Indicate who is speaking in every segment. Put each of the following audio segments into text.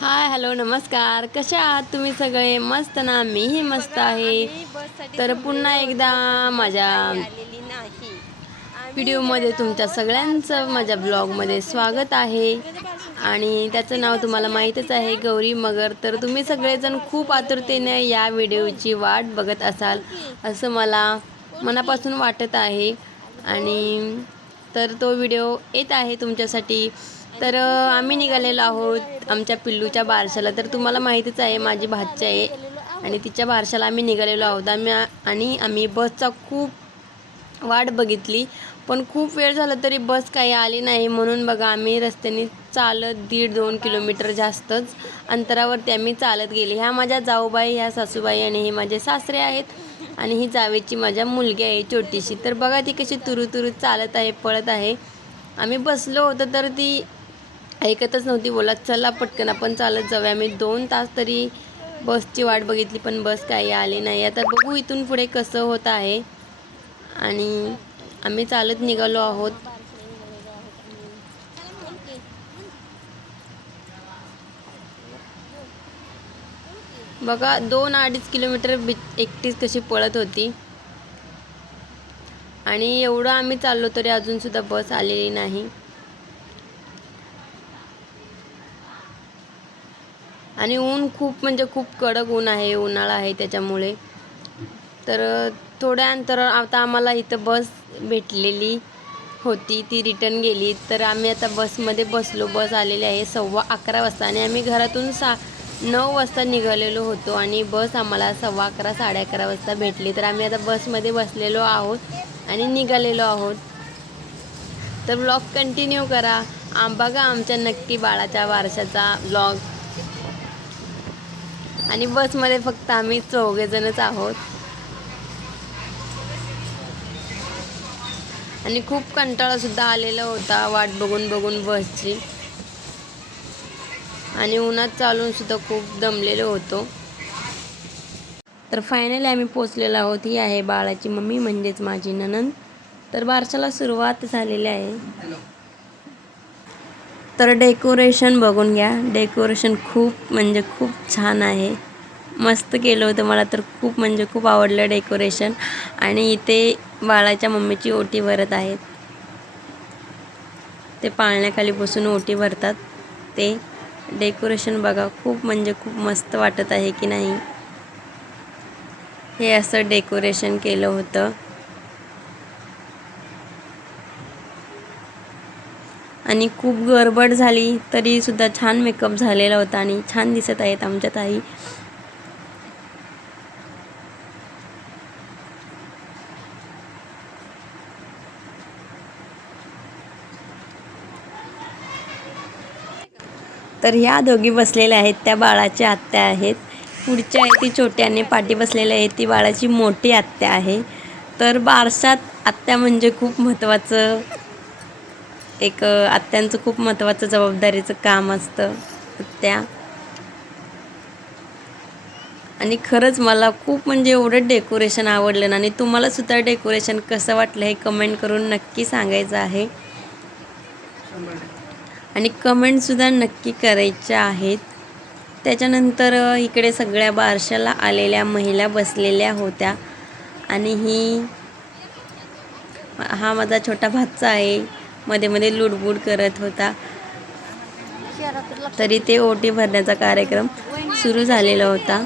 Speaker 1: Hi hello नमस्कार. कशा आहात तुम्ही सगळे? मस्त ना? मीही मस्त आहे. तर पुन्हा एकदा माझ्या व्हिडिओमध्ये तुमच्या सगळ्यांचं माझ्या ब्लॉगमध्ये स्वागत आहे. आणि त्याचं नाव तुम्हाला माहीतच आहे गौरी मगर. तर तुम्ही सगळेजण खूप आतुरतेने या व्हिडिओची वाट बघत असाल असं मला मनापासून वाटत आहे. आणि तर तो व्हिडिओ येत आहे तुमच्यासाठी. तर आम्ही निघालेलो आहोत आमच्या पिल्लूच्या बारशाला. तर तुम्हाला माहितीच आहे माझी भाची आहे आणि तिच्या बारशाला आम्ही निघालेलो आहोत. आम्ही आणि आम्ही बसचा खूप वाट बघितली. पण खूप वेळ झाला तरी बस काही आली नाही. म्हणून बघा आम्ही रस्त्याने चालत दीड दोन किलोमीटर जास्तच अंतरावरती आम्ही चालत गेले. ह्या माझ्या जाऊबाई ह्या सासूबाई आणि हे माझे सासरे आहेत आणि ही जावेची माझ्या मुलगी आहे छोटीशी. तर बघा ती कशी तुरुतुरू तुरू चालत आहे पळत आहे. आम्ही बसलो होतो तर ती ऐकतच नव्हती बोला चला पटकन आपण चालत जाऊया. आम्ही दोन तास तरी बसची वाट बघितली पण बस काही आली नाही. आता बघू इथून पुढे कसं होत आहे. आणि आम्ही चालत निघालो आहोत. बघा दोन अडीच किलोमीटर बि एकटीच कशी पळत होती. आणि एवढं आम्ही चाललो तरी अजूनसुद्धा बस आलेली नाही. आणि ऊन खूप म्हणजे खूप कडक ऊन आहे उन्हाळा आहे त्याच्यामुळे. तर थोड्या अंतरावर आता आम्हाला इथं बस भेटलेली होती ती रिटर्न गेली. तर आम्ही आता बसमध्ये बसलो बस आलेली आहे सव्वा अकरा वाजता. आणि आम्ही घरातून सा नऊ वाजता निघालेलो होतो आणि बस आम्हाला सव्वा अकरा साडे अकरा वाजता भेटली. तर आम्ही आता बसमध्ये बसलेलो आहोत आणि निघालेलो आहोत. तर ब्लॉग कंटिन्यू करा. आम बघा आमच्या नक्की बाळाच्या वारशाचा ब्लॉग आणि बसमध्ये फक्त आम्ही चौघेजणच आहोत. आणि खूप कंटाळा सुद्धा आलेला होता वाट बघून बघून बसची. आणि उन्हात चालून सुद्धा खूप दमलेलो होतो. तर फायनली आम्ही पोचलेलो आहोत. ही आहे बाळाची मम्मी म्हणजेच माझी ननंद. तर बारशाला सुरुवात झालेली आहे. तर डेकोरेशन बघून घ्या. डेकोरेशन खूप म्हणजे खूप छान आहे. मस्त केलं होतं मला तर. खूप म्हणजे खूप आवडलं डेकोरेशन. आणि इथे बाळाच्या मम्मीची ओटी भरत आहेत. ते पाळण्याखाली बसून ओटी भरतात. ते डेकोरेशन बघा. खूप म्हणजे खूप मस्त वाटत आहे की नाही. हे असं डेकोरेशन केलं होतं. आणि खूप गडबड झाली तरी सुद्धा छान मेकअप झालेला होता आणि छान दिसत आहेत आमच्या ताई. तर ह्या दोघी बसलेल्या आहेत त्या बाळाच्या आत्या आहेत. पुढच्या आहे ती छोट्याने पाठी बसलेली आहे ती बाळाची मोठी आत्या आहे. तर बारशात आत्या म्हणजे खूप महत्त्वाचं एक आत्यांचं खूप महत्त्वाचं जबाबदारीचं काम असतं आत्या आणि खरंच मला खूप म्हणजे एवढं डेकोरेशन आवडलं ना आणि तुम्हालासुद्धा डेकोरेशन कसं वाटलं हे कमेंट करून नक्की सांगायचं आहे. आणि कमेंटसुद्धा नक्की करायच्या आहेत. त्याच्यानंतर इकडे सगळ्या बारशाला आलेल्या महिला बसलेल्या होत्या. आणि ही हा माझा छोटा भाचा आहे. मध्ये मध्ये लुडबुड करत होता. तरी ते ओटी भरण्याचा कार्यक्रम सुरू झालेला होता.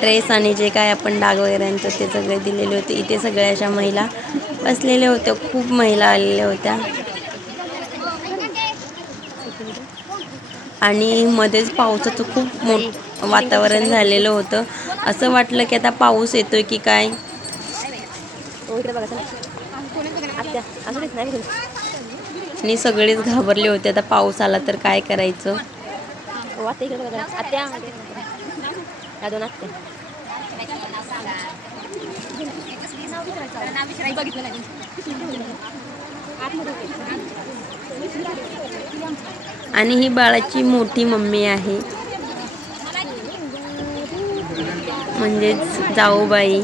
Speaker 1: ड्रेस आणि जे काय आपण डाग वगैरेंचं ते सगळे दिलेले होते. इथे सगळ्या अशा महिला बसलेल्या होत्या. खूप महिला आलेल्या होत्या. आणि मध्येच पावसाचं खूप मोठ वातावरण झालेलं होतं. असं वाटलं की आता पाऊस येतोय की काय? आणि सगळेच घाबरले होते. आता पाऊस आला तर काय करायचं? आणि ही बाळाची मोठी मम्मी आहे. म्हणजेच जाऊबाई.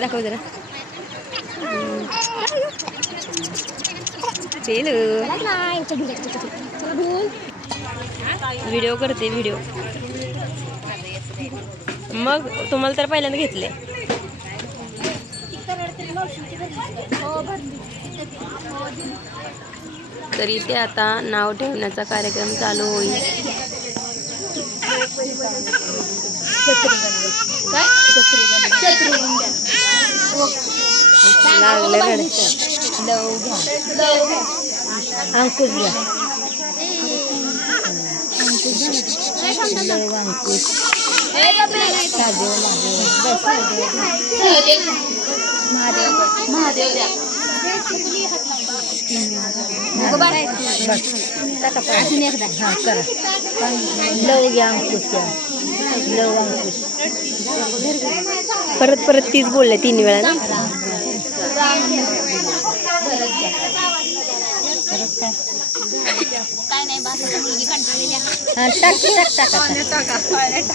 Speaker 2: दाखव जरा.
Speaker 1: चेल. व्हिडिओ करते व्हिडिओ. मग तुम्हाला तर पहिल्यांदा घेतले. तर इथे आता नाव ठेवण्याचा कार्यक्रम चालू होईल. लागले रडे अंकुश घ्या
Speaker 2: अजून एकदा हा करा लव घ्या अंकुश घ्या अंकुश
Speaker 1: परत परत तीच बोलले तीन वेळा ना?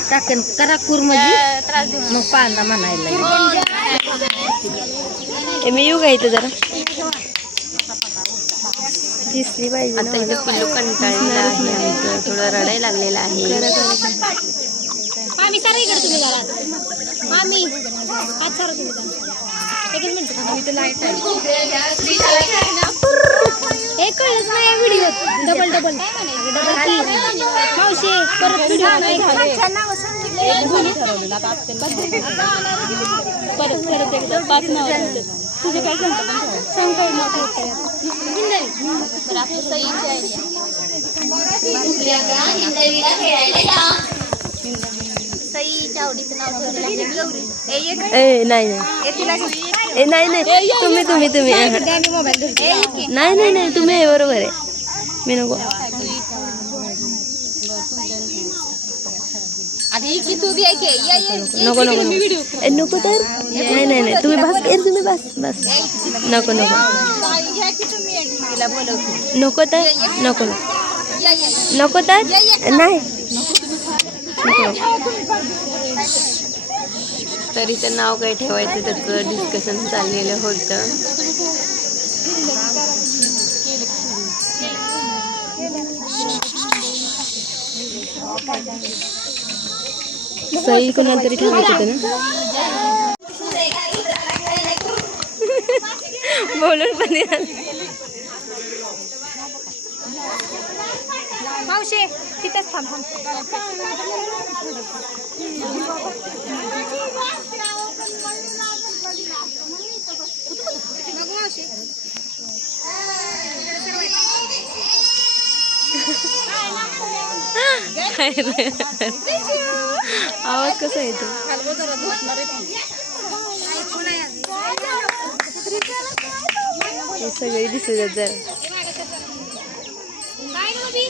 Speaker 2: टाकेन करा कुरमजी मग पांदा म्हणायला.
Speaker 1: मी येऊ का इथं जरा? दिसली पाहिजे आता इथं पिल्लू कंटाळलेलं आहे. आमचं थोडं रडायला लागलेलं आहे.
Speaker 2: मामी सारा इकडे तुम्ही घरात. मामी हात सारा तुम्ही घरात. एकच मिनिट. एक कळलंच नाही या व्हिडिओत डबल डबल मावशी परत व्हिडिओ नाही परत परत एकदा पाच नाव तुझे काय सांगतो? आपलं सईची सईच्या आवडीचं नाव ए,
Speaker 1: नाही नाही.
Speaker 2: ए,
Speaker 1: नाही नाही. तुम्ही तुम्ही तुम्ही. नाही नाही नाही. तुम्ही आहे बरोबर आहे. मी नको. नको नको. नको तर. नाही नाही नाही. तुम्ही बस ए, तुम्ही बस बस. नको नको. नको तर. नको नको. तर? नाही. नको. तरी तर नाव काय ठेवायचं त्याचं डिस्कशन चाललेलं होतं. सई कोणाला तरी ठेवायचं होतं ना? बोलून पण
Speaker 2: मावशे तिथंच थांब थांब. मावशे
Speaker 1: आवाज कसा येतो?
Speaker 2: आहे
Speaker 1: सगळे दिसत जरा
Speaker 2: काय नव्हती?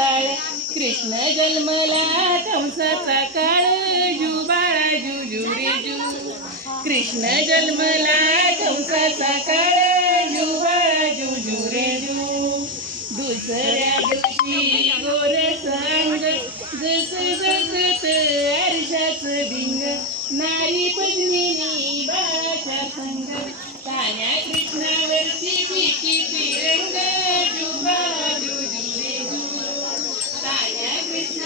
Speaker 3: कृष्ण जन्मला कंसाचा काळ जुबाळा जुजुरी जू कृष्ण जन्मला कंसाचा काळ जुबाळा जुजुरे जू. दुसऱ्या दिवशी गोरसा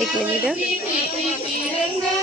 Speaker 3: कृष्ण
Speaker 1: एक मिनिट
Speaker 3: तिरंगा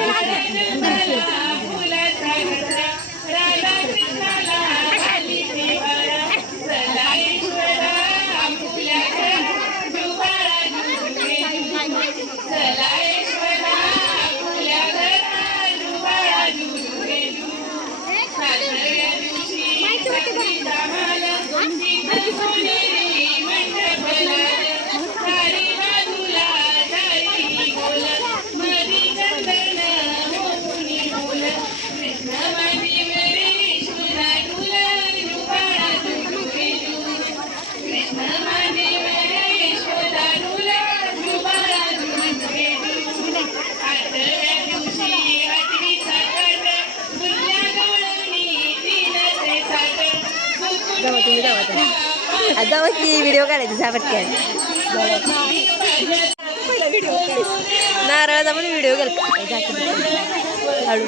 Speaker 3: لا की व्हिडिओ काढायची सापटक्यात नारळाचा पण व्हिडिओ कर हळू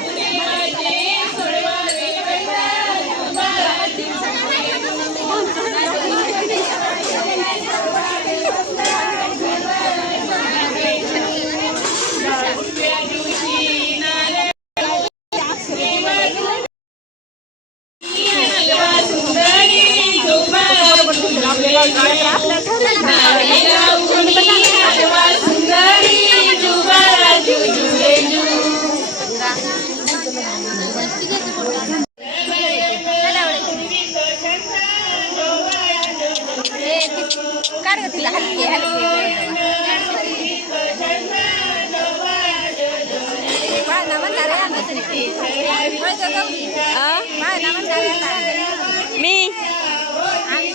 Speaker 3: मी?
Speaker 2: आम्ही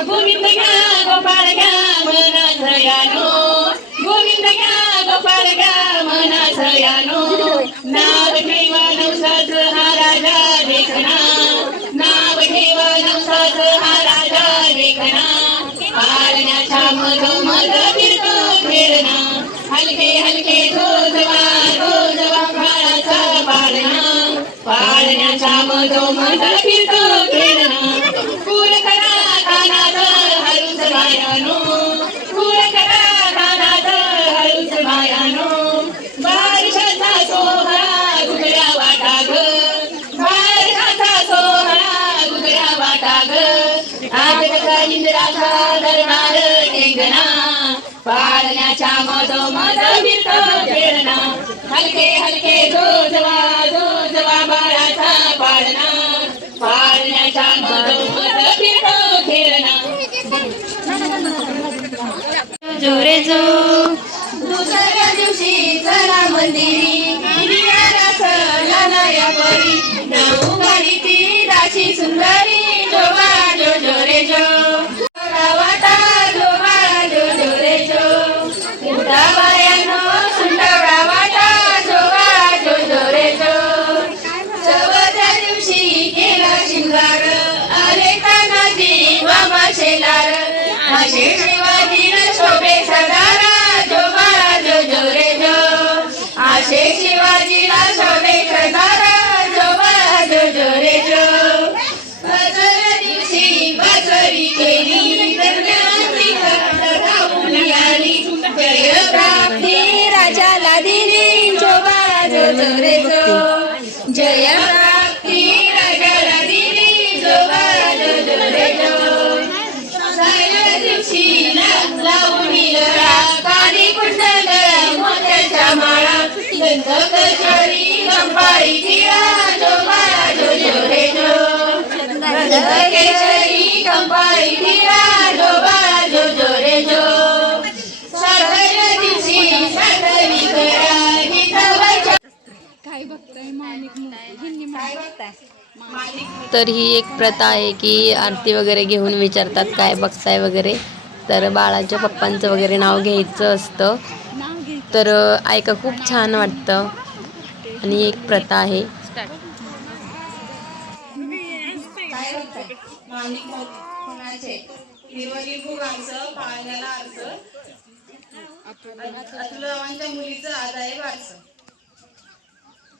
Speaker 4: गोविंद घ्या गोपाळ घ्या मना झयानो गोविंद घ्या गोपाळ घ्या मना झयानो नाव ठेवा नवसाच हा राजा नाव ठेवा नवसाच हा राजा देखना पाळण्याच्या मधोमध पाळण्याच्या मधोमध फिरतो फिरणा फुल करा कानात हरुच बायानो फुल करा कानात हरुच बायानो बारशाचा सोहळा वाटा ग सोहळा वाटा ग आज कसा इंद्राचा टेंगणा पाळण्याच्या मधोमध फिरतो हलके हलके जोजवा
Speaker 3: जायचो.
Speaker 4: दुसऱ्या दिवशी चला मंदिरी. या परी नऊ गाडी ती दाशी सुंदरी. जोबा जो जो रे जो रावाता जोबा जो जो रे जो उठा बायानो सुंटा रावाता जोबा जो जो रे जो चौथ्या दिवशी
Speaker 3: केला शिंगार. आले कानाजी मामा शेलार. माझे देवा
Speaker 1: तर ही एक प्रथा आहे की आरती वगैरे घेऊन विचारतात काय बघताय वगैरे तर बाळाच्या पप्पांचं वगैरे नाव घ्यायचं असतं तर ऐका खूप छान वाटतं आणि एक प्रथा आहे
Speaker 3: मुलीचं आज आहे बारसं माणिक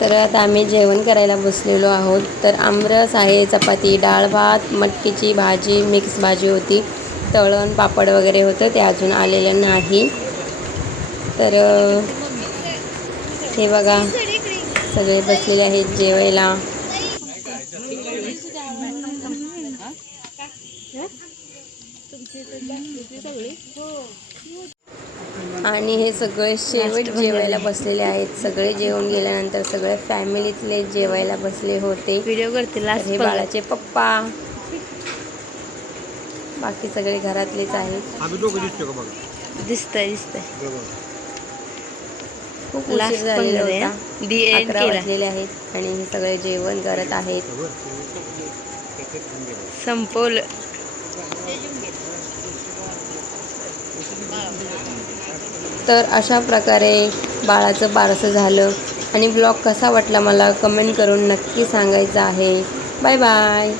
Speaker 1: तर आता आम्ही जेवण करायला बसलेलो आहोत. तर आमरस आहे चपाती डाळ भात मटकीची भाजी मिक्स भाजी होती. तळण पापड वगैरे होतं ते अजून आलेलं नाही. तर हे बघा सगळे बसलेले आहेत जेवायला. आणि हे सगळे शेवट जेवायला बसलेले आहेत. सगळे जेवून गेल्यानंतर सगळे फॅमिलीतले जेवायला बसले होते.
Speaker 2: व्हिडिओ करते
Speaker 1: हे बाळाचे पप्पा. बाकी सगळे घरातलेच आहेत.
Speaker 2: दिसतंय दिसतंय
Speaker 1: खूप उशीर झालेला होता. अकरा. वाजलेले आहेत आणि हे सगळे जेवण करत आहेत.
Speaker 2: संपवलं.
Speaker 1: तर अशा प्रकारे बाळाचं बारसं झालं. आणि ब्लॉग कसा वाटला मला कमेंट करून नक्की सांगायचं आहे. Bye bye